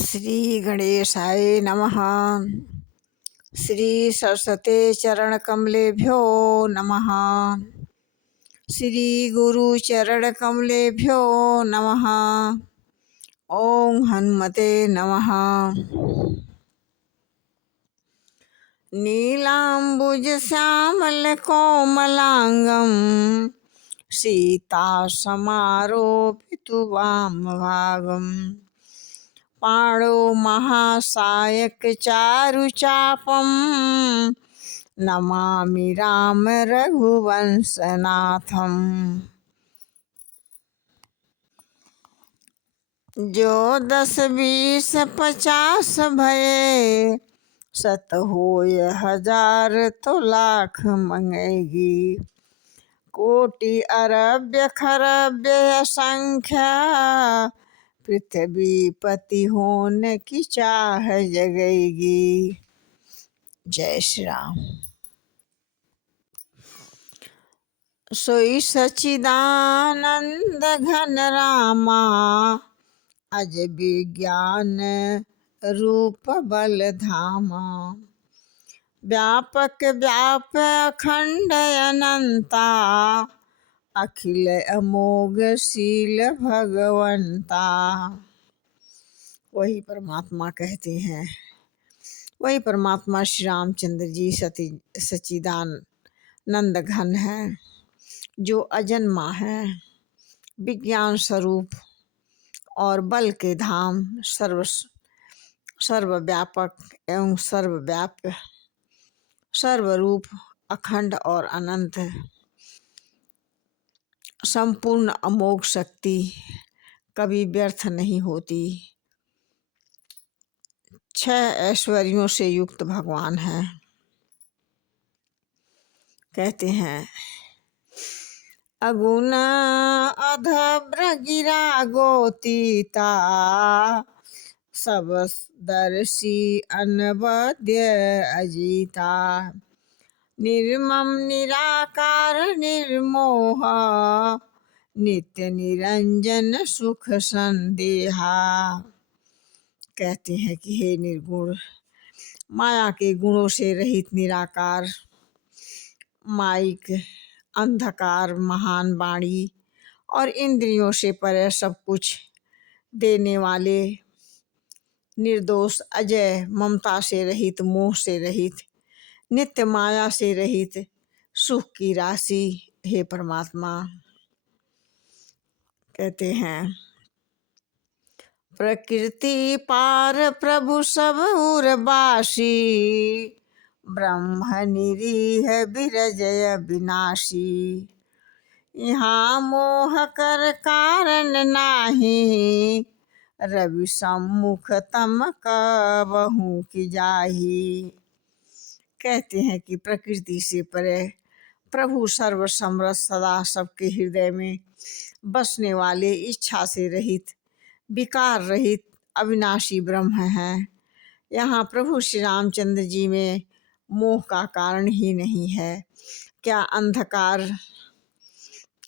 श्री गणेशाय नमः। श्री सरस्वते चरण कमलेभ्यो नमः। श्री गुरु चरण कमलेभ्यो नमः। ओम हनुमते नमः। नीलांबुज श्यामल कोमलांगम सीता समारोपितु वाम भागम पाणो महासायक चारुचापम नमामि राम रघुवंशनाथम। जो 10 20 50 भये सत होय हजार तो लाख मंगेगी। कोटि अरब्य खरब्य असंख्या पृथ्वी पति होने की चाह जगेगी। जय श्री राम। सोई सच्चिदानंद घन रामा अज विज्ञान रूप बल धामा। व्यापक व्याप अखंड अनंता अखिल अमोघ शील भगवंता। वही परमात्मा कहते हैं, वही परमात्मा श्री रामचंद्र जी सच्चिदानंद घन है, जो अजन्मा है, विज्ञान स्वरूप और बल के धाम, सर्वव्यापक एवं सर्वव्याप्य, सर्वरूप, अखंड और अनंत, संपूर्ण अमोघ शक्ति कभी व्यर्थ नहीं होती। 6 ऐश्वर्यों से युक्त भगवान है। कहते हैं अगुण अधभ्र गिरा गोतीता सब दर्शी अनवद्य अजीता। निर्मम निराकार निर्मोह नित्य निरंजन सुख संदेहा। कहते हैं कि हे निर्गुण, माया के गुणों से रहित निराकार, माइक अंधकार महान वाणी और इंद्रियों से परे सब कुछ देने वाले, निर्दोष अजय, ममता से रहित, मोह से रहित, नित्य माया से रहित, सुख की राशि हे परमात्मा। कहते हैं प्रकृति पार प्रभु सब उर्वासी ब्रह्म निरीह विरजय विनाशी। यहाँ मोह कर कारण नाही रवि सम्मुख तम कबहू की जाही। कहते हैं कि प्रकृति से परे प्रभु सर्व समर्थ, सदा सबके हृदय में बसने वाले, इच्छा से रहित, विकार रहित, अविनाशी ब्रह्म हैं। यहाँ प्रभु श्री रामचंद्र जी में मोह का कारण ही नहीं है। क्या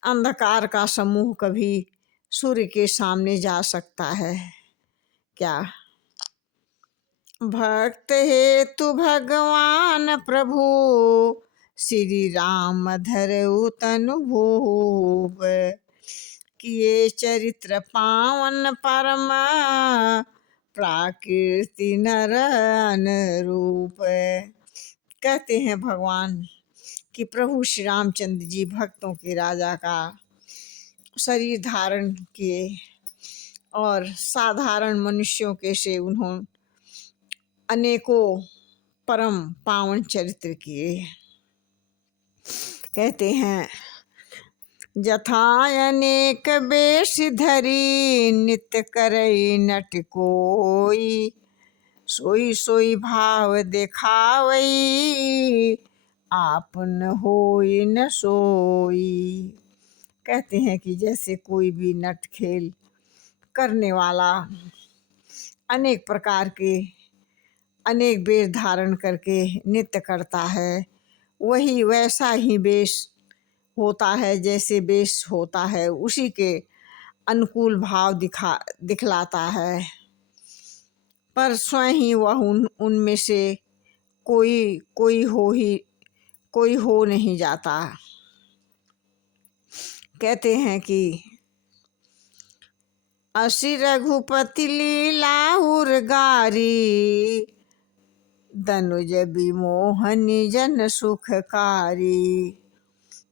अंधकार का समूह कभी सूर्य के सामने जा सकता है क्या? भक्त हेतु भगवान प्रभु श्री राम धरऊ तनु भूप। किए चरित्र पावन परम प्राकृति नर अनुरूप। कहते हैं भगवान कि प्रभु श्री रामचंद्र जी भक्तों के राजा का शरीर धारण किए और साधारण मनुष्यों के से उन्होंने अनेकों परम पावन चरित्र किए। कहते हैं जथा अनेक बेश धरी नित्य करई नट कोई। सोई सोई भाव देखावई आपन होई न सोई। कहते हैं कि जैसे कोई भी नट खेल करने वाला अनेक प्रकार के अनेक वेश धारण करके नृत्य करता है, वही वैसा ही वेश होता है, जैसे वेश होता है उसी के अनुकूल भाव दिखलाता है। पर स्वयं ही वह उनमें से कोई हो नहीं जाता। कहते हैं कि असी रघुपति लीला उर्गारी, दनुज विमोहनी जन सुखकारी।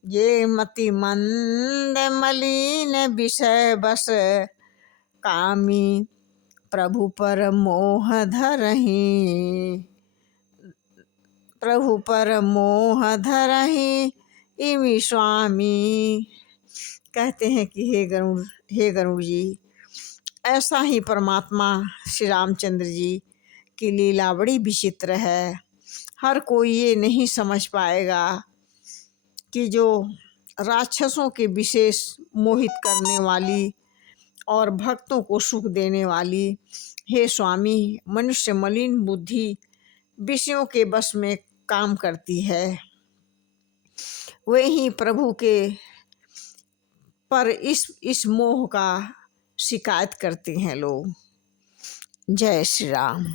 ये मति मंद मलिन विषय बस, कामी प्रभु पर मोह धरहि। प्रभु पर मोह धरहि इमि स्वामी। कहते हैं कि हे गरुड़ जी, ऐसा ही परमात्मा श्री रामचंद्र जी की लीला बड़ी विचित्र है। हर कोई ये नहीं समझ पाएगा कि जो राक्षसों के विशेष मोहित करने वाली और भक्तों को सुख देने वाली हे स्वामी मनुष्य मलिन बुद्धि विषयों के बस में काम करती है, वे ही प्रभु के पर इस मोह का शिकायत करते हैं लोग। जय श्री राम।